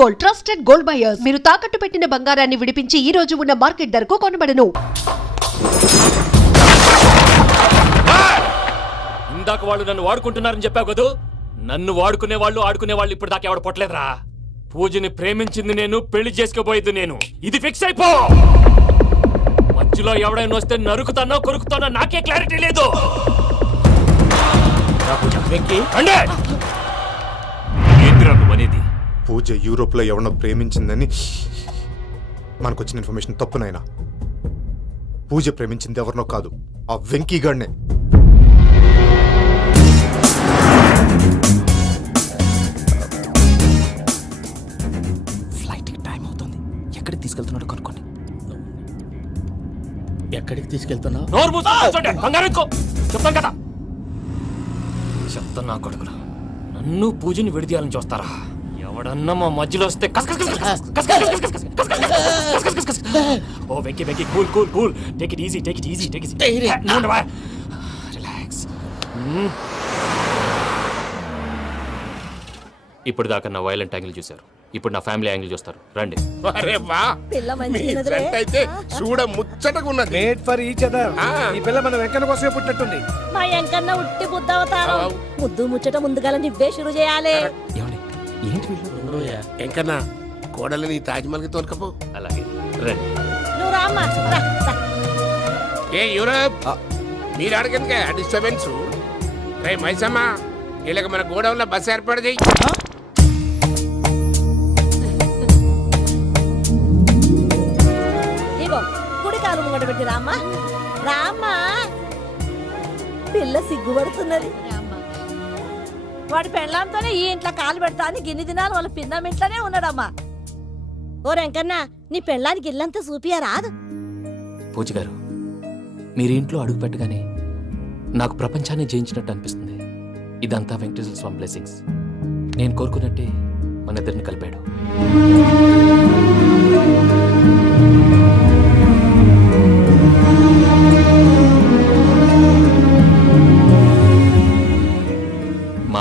Gold trusted gold buyers మీరు తాకట్టు పెట్టిన బంగారాన్ని విడిపించి ఈ రోజు ఉన్న మార్కెట్ ధరకు కొనబడను. ఇందాక వాళ్ళు నన్ను వాడుకుంటున్నారని చెప్పావు కదూ? నన్ను వాడుకునే వాళ్ళు ఆడుకునే వాళ్ళు ఇప్పుడు దాకా ఎవడ పొట్టలేదురా పూజని ప్రేమించింది నేను పెళ్ళి చేసుకోబోయేది నేను. ఇది ఫిక్స్ అయిపో! మధ్యలో ఎవడైనా వస్తే నరుకుతానో కొరుకుతానో నాకే క్లారిటీ లేదు. పూజ యూరోప్లో ఎవరినో ప్రేమించిందని మనకు వచ్చిన ఇన్ఫర్మేషన్ తప్పునైనా పూజ ప్రేమించింది ఎవరినో కాదు ఆ వెంకీగాడినే ఫ్లైట్ టైం అవుతుంది. ఎక్కడికి తీసుకెళ్తున్నాడు కనుక్కోండి. ఎక్కడికి తీసుకెళ్తున్నావు? నోరు ఎక్కు. చెప్తాను కదా. చెప్తాను నా కొడుకులు నన్ను పూజని విడిదీయాలని చూస్తారా? ఎవడన్నా మా మధ్యలో వస్తే కస్ కస్ కస్ కస్ కస్ కస్ కస్ కస్ కస్ కస్ కస్ కస్ కస్ కస్ కస్ కస్. ఓ Venky Venky cool cool cool take it easy take it easy take it relax ఇప్పుడు దాకా నా వైలెంట్ యాంగిల్ చూశారు ఇప్పుడు నా ఫ్యామిలీ యాంగిల్ చూస్తారు రండి అరే వా పిల్ల మీ మంచిగున్నదిలే. జంట అయితే చూడ ముచ్చటగా ఉన్నది మేడ్ ఫర్ ఈచ్ అదర్ ఆ. ఈ పిల్ల మన వెంకన్న కోసమే పుట్టినట్టుంది మా ఎంకన్న ఉట్టి బుద్ధవతారం అవు. ముద్దు ముచ్చట ముందుగాల నువ్వే షురు చేయాలి ఏంటి వీళ్ళు? ఎంకన్నా కోడలిని ఈ తాజ్మహల్కి తోలుకపో. అలాగే. రండి. నువ్వు రామ్మా రా, రా. ఏ యూరప్! మీరు అడగందుకే డిస్టర్బెన్స్ రే మైసమ్మ వీళ్ళకి మన గోడౌన్లో బస్ ఏర్పాటు చేయి ఇగో కుడి కాలు ముంగట పెట్టి రామ్మా రామ్మా పిల్ల సిగ్గుపడుతున్నది. వాడి పెళ్ళాంతోనే ఈ ఇంట్లో కాలు పెడతా అని గిన్ని దినాలు వాళ్ళ పిన్నం ఇంట్లోనే ఉన్నాడమ్మా. ఓ వెంకన్న నీ పెళ్ళానికి ఇల్లంతా చూపియా రాదు. పూజ గారు మీరు ఇంట్లో అడుగు పెట్టగానే నాకు ప్రపంచాన్ని జయించినట్టు అనిపిస్తుంది. ఇదంతా వెంకటేశ్వర స్వామి బ్లెస్సింగ్స్ నేను కోరుకున్నట్టే మన ఇద్దరిని కలిపాడు.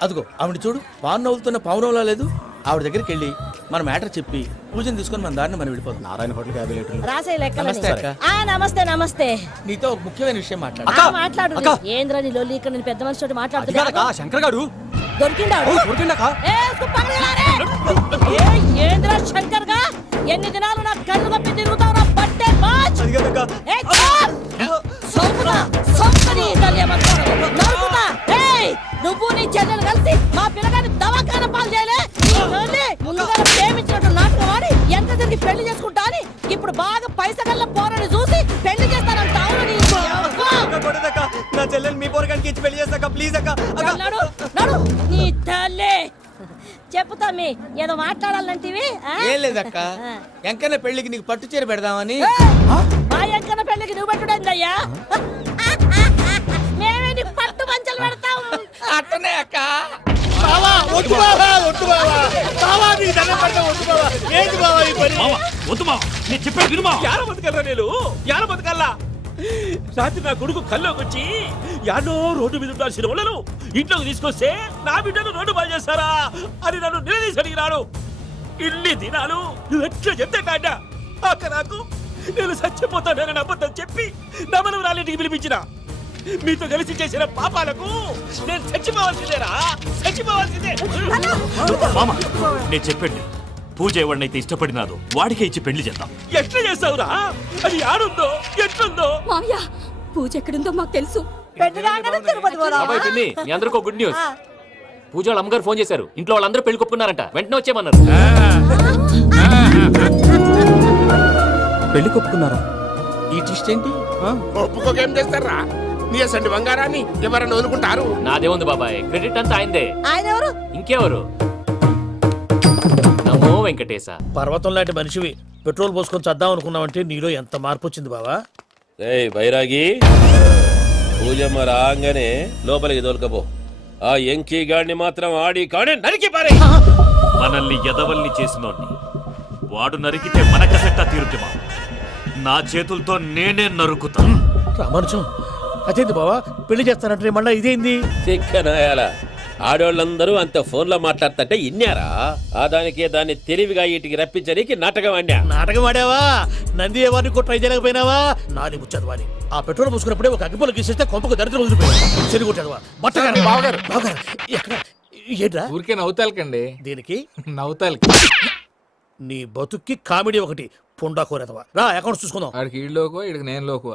అదిగో ఆవిడ చూడు. పాను నవ్వుతున్న పావునవ్వులా లేదు. ఆవిడ దగ్గరికి వెళ్ళి మన మ్యాటర్ చెప్పి పూజను తీసుకొని మన దారిని మనం వెళ్ళిపోతాం నారాయణ హోటల్కి యాభై లీటర్లు. రాసే నమస్తే లెక్క అక్క. నమస్తే నమస్తే. నీతో ఒక ముఖ్యమైన విషయం మాట్లాడు ఆ, మాట్లాడు. ఏంద్రా నీ లొల్లి ఇక్కడ నేను పెద్ద మనిషి తోటి మాట్లాడుతున్నా శంకర్ గారు! ఏ, ఏంద్రా శంకర్గా ఎన్ని దినాలు నా కళ్ళు కప్పి తిరుగుతావు? నా బట్టే బాచ్ ఏ, చాల్! సొంపుతా, సొంపుని తల్లియమంటారు. నరుకుతా! ఏయ్, నువ్వు నీ చెల్లెలు కలిసి మా పిల్లగాని దవాఖాన పాలు చేయలే? ముందుగా ప్రేమించినట్టు నాటకం ఆడి ఎంత తిరిగి పెళ్ళి చేసుకుంటా అని ఇప్పుడు బాగా పైసగల్ల పోరని చూసి పెళ్ళి చేస్తానంట. నీ చెల్లెలు మీ పోరగానికి ఇచ్చి పెళ్ళి చేస్తాక ప్లీజ్ అక్క నడు నడు నీ తల్లి. చెప్పు తమ్మి ఏదో మాట్లాడాలంటివి? ఏం లేదక్క. ఎంకన్న పెళ్ళికి నీకు పట్టు చీర పెడదామని! మా ఎంకన్న పెళ్ళికి నువ్వు పెట్టుడైందయ్యా? అట్టనే అక్క. బావా వద్దు బావా వద్దు బావా. బావా నీ దండం పెడతా వద్దు బావా. ఏంటి బావా ఈ పని? వద్దు మా నేను చెప్పేది వినుమా యాడ బతకల్లా నేను? యాడ బతకల్లా రాత్రి నా కొడుకు కల్లోకి వచ్చి యాడో రోడ్డు మీద ఉండాల్సిన వాళ్ళను ఇంట్లోకి తీసుకొస్తే నా బిడ్డను రోడ్డు బాగా చేస్తారా అని నన్ను నిలదీసి అడిగినాడు. ఇన్ని దినాలు నువ్వు ఎట్లా చెప్తే కాట అక్క నాకు నేను చచ్చిపోతానని అబద్ధం చెప్పి నా మనం రాలింటికి పిలిపించిన. మీతో కలిసి చేసిన పాపాలకు నేను చచ్చిపోవాల్సిందేరా? చచ్చిపోవాల్సిందే. మామ నేను చెప్పండి పూజ ఎవరినైతే ఇష్టపడినాదో వాడికే ఇచ్చి పెళ్ళి చేద్దాం. ఎట్లా చేస్తావురా? అది ఆడుందో ఎట్లుందో? మావయ్య పూజ ఎక్కడుందో మాకు తెలుసు. పిన్ని మీ అందరికీ గుడ్ న్యూస్ పూజ వాళ్ళ అమ్మగారు ఫోన్ చేశారు. ఇంట్లో వాళ్ళందరూ పెళ్ళి కొప్పుకున్నారంట. వెంటనే వచ్చేయమన్నారు. పెళ్ళి కొప్పుకున్నారా? ఈ ట్విస్ట్ ఏంటి? ఒప్పుకోకేం చేస్తారా? నీ అసంటి బంగారాన్ని ఎవరైనా వదులుకుంటారు? నాదేముంది బాబాయ్. క్రెడిట్ అంతా ఆయనదే. ఆయన ఎవరు ఇంకెవరు? నమో వెంకటేశ. పర్వతం లాంటి మనిషివి. పెట్రోల్ పోసుకొని చద్దాం అనుకున్నావంటే నీలో ఎంత మార్పు వచ్చింది బావా? ఏయ్ బైరాగి. పూజమ్మ రాగానే లోపలికి దొరకపో ఆ ఎంకీ గాడిని మాత్రం ఆడి కాడే నరికి పారే. మనల్ని ఎదవల్ని చేసినోడ్ని. వాడు నరికితే మనకసెట్టా తీరుతుమా నా చేతులతో నేనే నరుకుతా. రామానుజం అదేంది బావా? పెళ్ళి చేస్తానంటే మళ్ళీ ఇదేంది? తిక్కనాయాల ఆడోళ్ళందరూ అంత ఫోన్లో మాట్లాడుతుంటే ఇన్నారా? ఆ దానికే దాన్ని తెలివిగా ఇటుకి రప్పించడానికి నాటకం అండా నాటకం ఆడావా? నంది ఎవరిని కూడా ట్రై చేయలేకపోయినావా? నాది ముచ్చదు వాని ఆ పెట్రోల్ పోసుకున్నప్పుడే ఒక అగ్గిపొల గీసేస్తే కొంపకు దరిద్రం వదిలిపోయాడు చెరి కొట్టాడువా బట్ట బావగారు. బావగారు ఎక్కడ? ఏంట్రా? ఊరికే నవ్వుతాలకండి. దీనికి? నవ్వుతాలకి. నీ బతుక్కి కామెడీ ఒకటి. పుండా కోరేదవా? రా అకౌంట్స్ చూసుకుందాం. ఆడికి ఈడు లోకువ ఈడికి నేను లోకువ.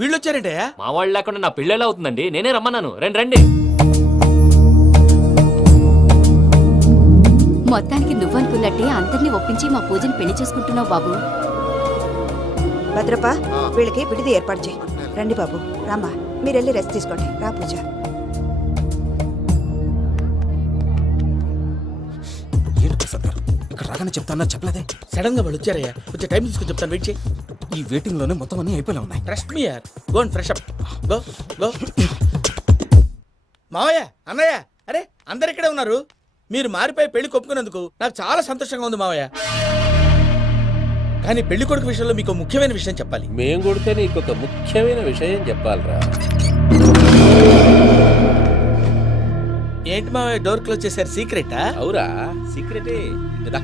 వీళ్ళు వచ్చారంటే మా వాళ్ళు లేకుండా నా పెళ్ళి ఎలా అవుతుందండి? నేనే రమ్మన్నాను. రండి రండి. మొత్తానికి నువ్వనుకున్నట్టే అందరినీ ఒప్పించి మా పూజని పెళ్ళి చేసుకుంటున్నావు బాబు. భద్రప వీళ్ళకి విడిది ఏర్పాటు చేయి. రండి బాబు రామ్మా. మీరు వెళ్ళి రెస్ట్ తీసుకోండి. రా పూజ. రాగానే చెప్తానా చెప్పలేదే. సడన్గా వాళ్ళు వచ్చారయ్యా. కొంచెం టైం తీసుకొని చెప్తాను వెయిట్ చేయి. ఈ వెయిటింగ్లోనే మొత్తం అన్ని అయిపోయినా ఉన్నాయి. ట్రస్ట్ మీ యార్ go and fresh up go go మావయ్య అన్నయ్య అరే అందరు ఇక్కడే ఉన్నారు. మీరు మారిపోయి పెళ్ళి కొప్పుకున్నందుకు నాకు చాలా సంతోషంగా ఉంది మావయ్య. కానీ పెళ్ళి కొడుకు విషయంలో మీకు ముఖ్యమైన విషయం చెప్పాలి. మేం కొడితే నీకు ఒక ముఖ్యమైన విషయం చెప్పాలిరా. ఏంటి మావయ్య డోర్ క్లోజ్ చేశారు? సీక్రెటా అవురా సీక్రెటే ఆ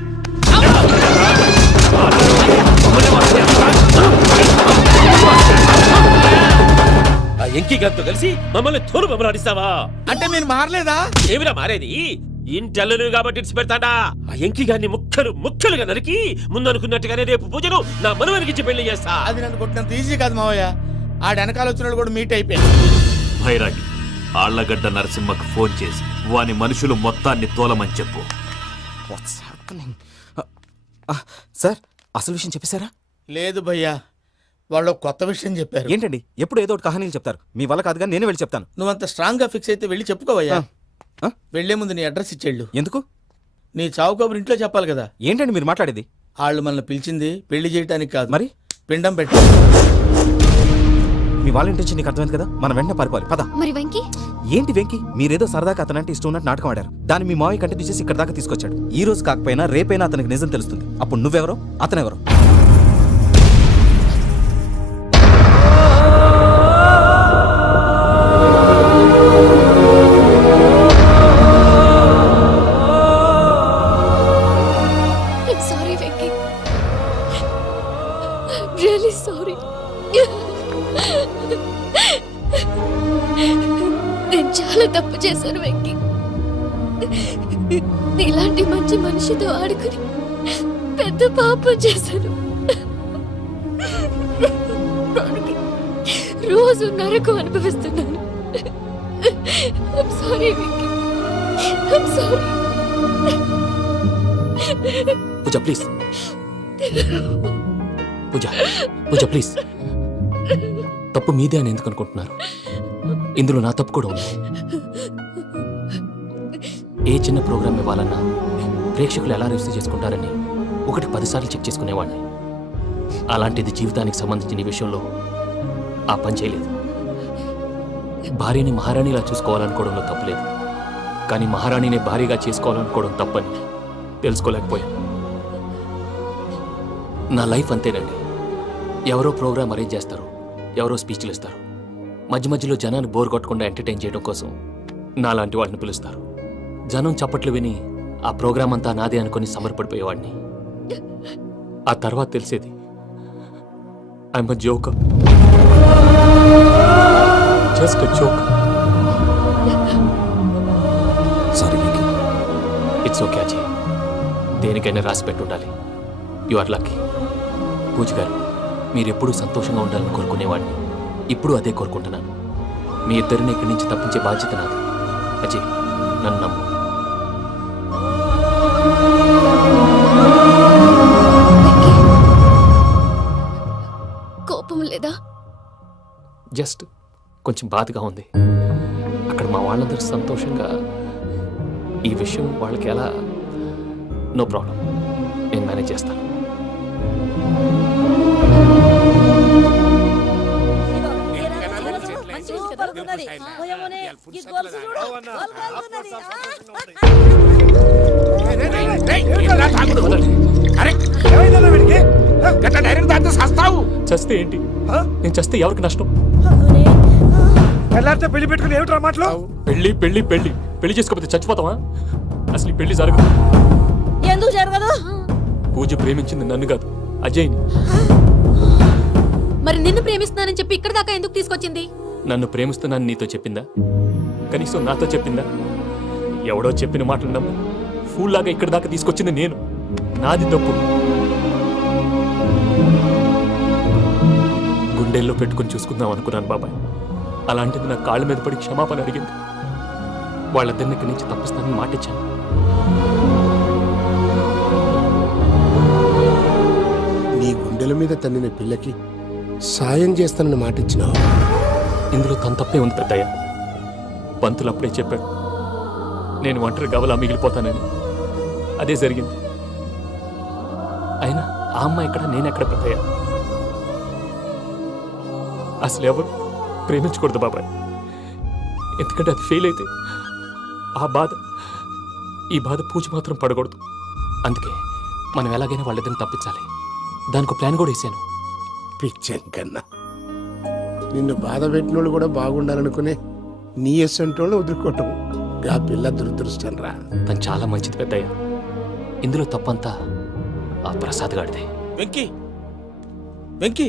ఎంకి గారితో కలిసి మమ్మల్ని తోలు బొమ్మలాడిస్తావా? అంటే మీరు మారలేదా? ఏమిరా మారేది? ఇంటల్లును కాబట్టి ఆ ఎంకి గారిని ముక్కలు ముక్కలుగా నరికి ముందు అనుకున్నట్టుగానే రేపు పూజను నా మనవనికిచ్చి పెళ్ళి చేస్తా. అది నన్ను కొట్టినంత ఈజీ కాదు మావయ్య. ఆ వెనకాల వచ్చిన వాళ్ళు కూడా మీట్ భైరాగి ఆళ్ళగడ్డ నరసింహకు ఫోన్ చేసి వాని మనుషులు మొత్తాన్ని తోలమని చెప్పు. వాట్స్ హ్యాపెనింగ్ సార్ అసలు విషయం చెప్పేశారా? లేదు భయ్యా వాళ్ళు కొత్త విషయం చెప్పారు. ఏంటండి? ఎప్పుడు ఏదో ఒకటి కహానీలు చెప్తారు. మీ వల్ల కాదుగా నేనే వెళ్ళి చెప్తాను. నువ్వంత స్ట్రాంగ్గా ఫిక్స్ అయితే వెళ్ళి చెప్పుకోవయ్యా ఆ? వెళ్ళే ముందు నీ అడ్రస్ ఇచ్చేళ్ళు. ఎందుకు? నీ చావు కబురు ఇంట్లో చెప్పాలి కదా. ఏంటండి మీరు మాట్లాడేది? వాళ్ళు మనల్ని పిలిచింది పెళ్ళి చేయడానికి కాదు. మరి? పిండం పెట్టి మీ వాళ్ళ ఇంటి నీకు అర్థమైంది కదా? మనం వెంటనే పారిపోవాలి. పద. మరి వెంకీ? ఏంటి వెంకి? మీరేదో సరదాగా అతనంటే ఇష్టం ఉన్నట్టు నాటకం ఆడారు. దాన్ని మీ మావయ్య కంటిన్యూ చేసి ఇక్కడ దాకా తీసుకొచ్చాడు. ఈ రోజు కాకపోయినా రేపైనా అతనికి నిజం తెలుస్తుంది. అప్పుడు నువ్వెవరో? అతనెవరో? తప్పు చేశాను. రోజు నరకు అనుభవిస్తున్నాను. Sorry sorry Pooja please Pooja Pooja please తప్పు మీదే అని ఎందుకు అనుకుంటున్నారు? ఇందులో నా తప్పు కూడా ఉంది. ఏ చిన్న ప్రోగ్రామ్ ఇవ్వాలన్నా ప్రేక్షకులు ఎలా రిసీవ్ చేసుకుంటారని ఒకటి పదిసార్లు చెక్ చేసుకునేవాడిని. అలాంటిది జీవితానికి సంబంధించిన విషయంలో ఆ పని చేయలేదు. భార్యని మహారాణిలా చూసుకోవాలనుకోవడంలో తప్పలేదు. కానీ మహారాణిని భార్యగా చేసుకోవాలనుకోవడం తప్పని తెలుసుకోలేకపోయాను. నా లైఫ్ అంతేనండి. ఎవరో ప్రోగ్రామ్ అరేంజ్ చేస్తారు ఎవరో స్పీచ్లు ఇస్తారు. మధ్య మధ్యలో జనాన్ని బోర్ కొట్టకుండా ఎంటర్టైన్ చేయడం కోసం నాలాంటి వాడిని పిలుస్తారు. జనం చప్పట్లు విని ఆ ప్రోగ్రామ్ అంతా నాదే అనుకుని సమర్పడిపోయేవాడిని. ఆ తర్వాత తెలిసేది. I'm joke just joke sorry it's okay Ajay దేనికైనా రాసి పెట్టుండాలి. You are lucky Pooja garu మీరు ఎప్పుడూ సంతోషంగా ఉండాలని కోరుకునేవాడిని. ఇప్పుడు అదే కోరుకుంటున్నాను. మీ ఇద్దరిని ఇక్కడి నుంచి తప్పించే బాధ్యత నాది. అజయ్ నన్ను నమ్ము. జస్ట్ కొంచెం బాధగా ఉంది అక్కడ మా వాళ్ళందరూ సంతోషంగా ఈ విషయం వాళ్ళకి ఎలా నో ప్రాబ్లం నేను మేనేజ్ చేస్తాను చస్తే ఏంటి నేను చస్తే ఎవరికి నష్టం పెళ్ళారితే పెళ్ళి పెట్టుకుని ఏమిట్రా మాటలు? పెళ్ళి పెళ్ళి పెళ్ళి. పెళ్ళి చేసుకోకపోతే చచ్చిపోతావా? అసలు ఈ పెళ్ళి జరగదు. ఎందుకు జరగదు? పూజ ప్రేమించింది నన్ను కాదు అజయ్ని. మరి నిన్ను ప్రేమిస్తున్నానని చెప్పి ఇక్కడ దాకా ఎందుకు తీసుకొచ్చింది? నన్ను ప్రేమిస్తున్నాను నీతో చెప్పిందా? కనీసం నాతో చెప్పిందా? ఎవడో చెప్పిన మాటలు నమ్ము ఫూల్ లాగా ఇక్కడి దాకా తీసుకొచ్చింది నేను. నాది తప్పు. గుండెల్లో పెట్టుకుని చూసుకుందాం అనుకున్నాను బాబాయ్. అలాంటిది నా కాళ్ళ మీద పడి క్షమాపణ అడిగింది. వాళ్ళిద్దరిని ఇక్కడి నుంచి తప్పిస్తానని మాటిచ్చాను. నీ గుండెల మీద తన్నిన పిల్లకి సాయం చేస్తానని మాటిచ్చినావు. ఇందులో తన తప్పే ఉంది పెద్దయ్య. పంతులు అప్పుడే చెప్పాడు నేను ఒంటరి గవలా మిగిలిపోతానని. అదే జరిగింది. అయినా ఆ అమ్మాయి ఎక్కడ నేనెక్కడ పెద్దయ్య? అసలు ఎవరు ప్రేమించకూడదు బాబాయ్. ఎందుకంటే అది ఫెయిల్ అయితే ఆ బాధ ఈ బాధ పూజ మాత్రం పడకూడదు. అందుకే మనం ఎలాగైనా వాళ్ళిద్దరిని తప్పించాలి. దానికి ప్లాన్ కూడా వేసాను. పిచ్చం కన్నా నిన్ను బాధ పెట్టినోళ్ళు కూడా బాగుండాలనుకునే నీ ఎస్సంటోళ్ళు వదులుకోవటం ఆ పిల్ల దురదృష్టం రా తను చాలా మంచిది పెద్దయ్య. ఇందులో తప్పంతా ఆ ప్రసాద్ గాడిదే వెంకీ! వెంకీ!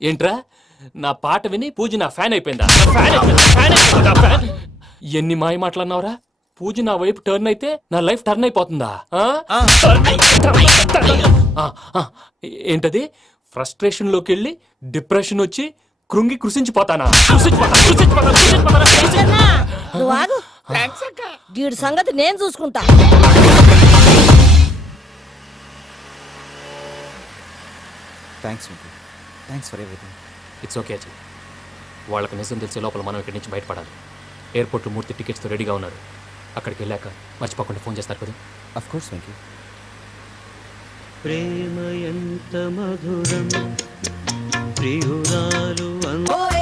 ఏంట్రా నా పాట విని పూజ నా ఫ్యాన్ అయిపోయిందా ఫ్యాన్ అయిపోయిందా? ఫ్యాన్ అయిపోయిందా? ఫ్యాన్? ఎన్ని మాయ మాటలన్నావురా పూజ నా వైపు టర్న్ అయితే నా లైఫ్ టర్న్ అయిపోతుందా ఆ? ఆ. ఆ. ఏంటది ఫ్రస్ట్రేషన్లోకి వెళ్ళి డిప్రెషన్ వచ్చి కృంగి కృషించిపోతానా కృషించిపోతానా? కృషించిపోతానా? కృషించిపోతానా? కృషించి- అన్నా, నువ్వు ఆగు వీడి సంగతి నేను చూసుకుంటా thanks Venky thanks for everything it's okay Ajay వాళ్ళకి నిజం తెలిసే లోపల మనం ఇక్కడి నుంచి బయటపడాలి. ఎయిర్పోర్ట్లో మూర్తి టికెట్స్తో రెడీగా ఉన్నారు. అక్కడికి వెళ్ళాక మర్చిపోకుండా ఫోన్ చేస్తారు కదా? Of course Venky. ప్రేమ ఎంత మధురం ప్రియురాలు నాతో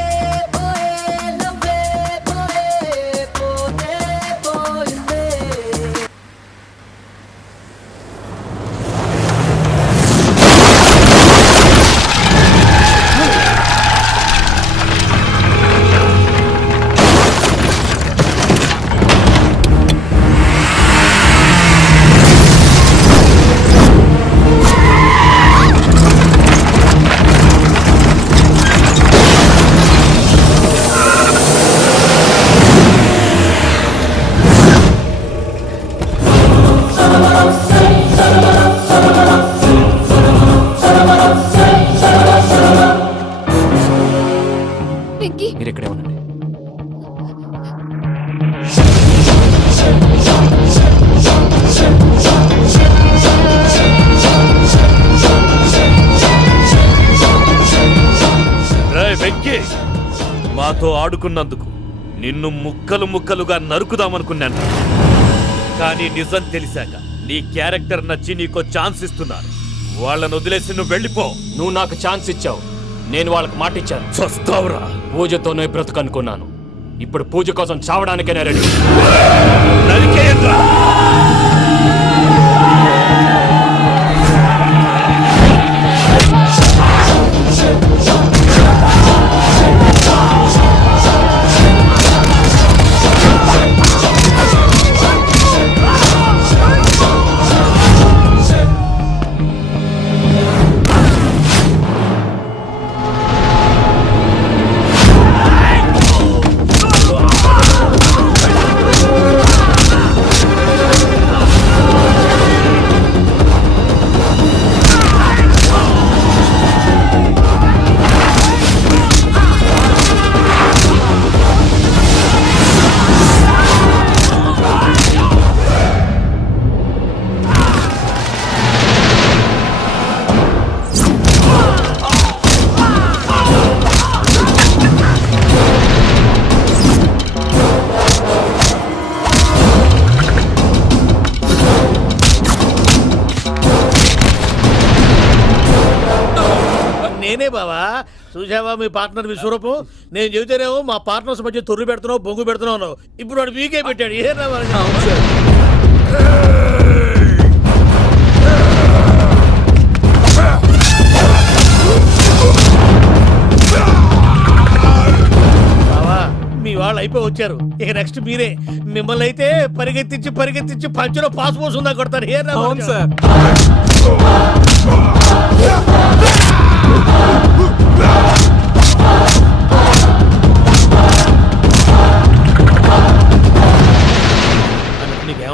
ఆడుకున్నందుకు నిన్ను ముక్కలు ముక్కలుగా నరుకుదామనుకున్నాను. కానీ నిజం తెలిసాక నీ క్యారెక్టర్ నచ్చి నీకో ఛాన్స్ ఇస్తున్నాను వాళ్ళను వదిలేసి నువ్వు వెళ్ళిపో. నువ్వు నాకు ఛాన్స్ ఇచ్చావు. నేను వాళ్ళకి మాట ఇచ్చాను. చస్తావురా. పూజతోనే బ్రతుకు అనుకున్నాను ఇప్పుడు పూజ కోసం చావడానికైనా రెడీ. చూసావా మీ పార్ట్నర్ విశ్వరూపం నేను చెబితేనేమో మా పార్ట్నర్స్ మధ్య తొర్రు పెడుతున్నావు బొంగు పెడుతున్నావు. ఇప్పుడు వాడు వీకే పెట్టాడు. ఏ మీ వాళ్ళు అయిపోయి వచ్చారు. ఇక నెక్స్ట్ మీరే. మిమ్మల్ని అయితే పరిగెత్తించి పరిగెత్తించి పంచులో పాస్ పోసుందా కొడతారు. ఏ సార్.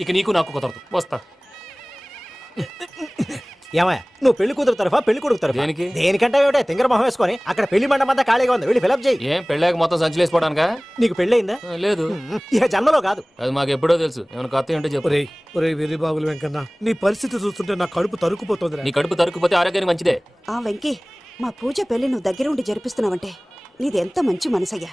ఇక నీకు నాకు కుదరదు వస్తా. ఏమయ్య నువ్వు పెళ్ళి కూతురు తరఫా పెళ్ళి కొడుకు తరఫా? దేనికి? దేనికంటే ఏమిటే తింగర మొహం వేసుకొని అక్కడ పెళ్ళి మండపం అంతా ఖాళీగా ఉంది వెళ్ళి ఫిలప్ చేయి. ఏం పెళ్ళాక మొత్తం సంచలేసిపోవడానికా నీకు పెళ్ళయిందా? ఆ, లేదు. ఇక జన్మలో కాదు. అది మాకు ఎప్పుడో తెలుసు. ఏమైనా కొత్త ఏంటో చెప్పు. ఒరేయ్ ఒరేయ్ వెర్రి బాబులు వెంకన్న నీ పరిస్థితి చూస్తుంటే నా కడుపు తరుక్కుపోతుంది నీ కడుపు తరుక్కుపోతే ఆరోగ్యానికి మంచిదే. ఆ వెంకీ మా పూజ పెళ్ళి నువ్వు దగ్గర ఉండి జరిపిస్తున్నావంటే నీది ఎంత మంచి మనసయ్యా.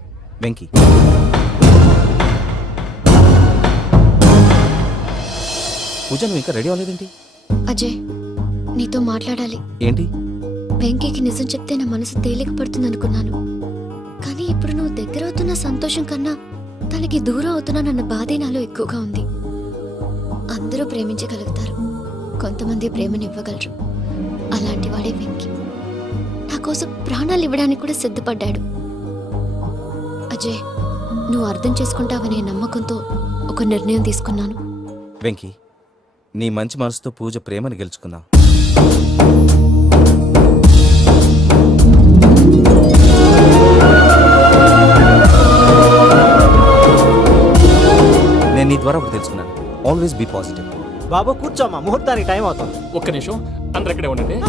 వెంకీ. పూజ నువ్వు ఇంకా రెడీ అవ్వలేదేంటి? అజయ్ నీతో మాట్లాడాలి. ఏంటి? వెంకీకి నిజం చెప్తే నా మనసు తేలిక పడుతుంది అనుకున్నాను కానీ ఇప్పుడు నువ్వు దగ్గర అవుతున్న సంతోషం కన్నా తనకి దూరం అవుతున్నానన్న బాధే నాలో ఎక్కువగా ఉంది. అందరూ ప్రేమించగలుగుతారు. కొంతమంది ప్రేమనివ్వగలరు. అలాంటి వాడే వెంకీ. నా కోసం ప్రాణాలు ఇవ్వడానికి కూడా సిద్ధపడ్డాడు. విజయ్ నువ్వు అర్థం చేసుకుంటావనే నమ్మకంతో ఒక నిర్ణయం తీసుకున్నాను. వెంకీ నీ మంచి మనసుతో పూజ ప్రేమను గెలుచుకుందాం. నేను నీ ద్వారా ఒకటి తెలుసుకున్నాను. ఆల్వేస్ బీ పాజిటివ్ బాబు కూర్చోమ్మా ముహూర్తానికి టైం అవుతుంది. ఒక్క నిమిషం అందరు ఇక్కడే ఉండండి.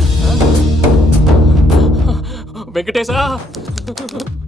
వెంకటేశా!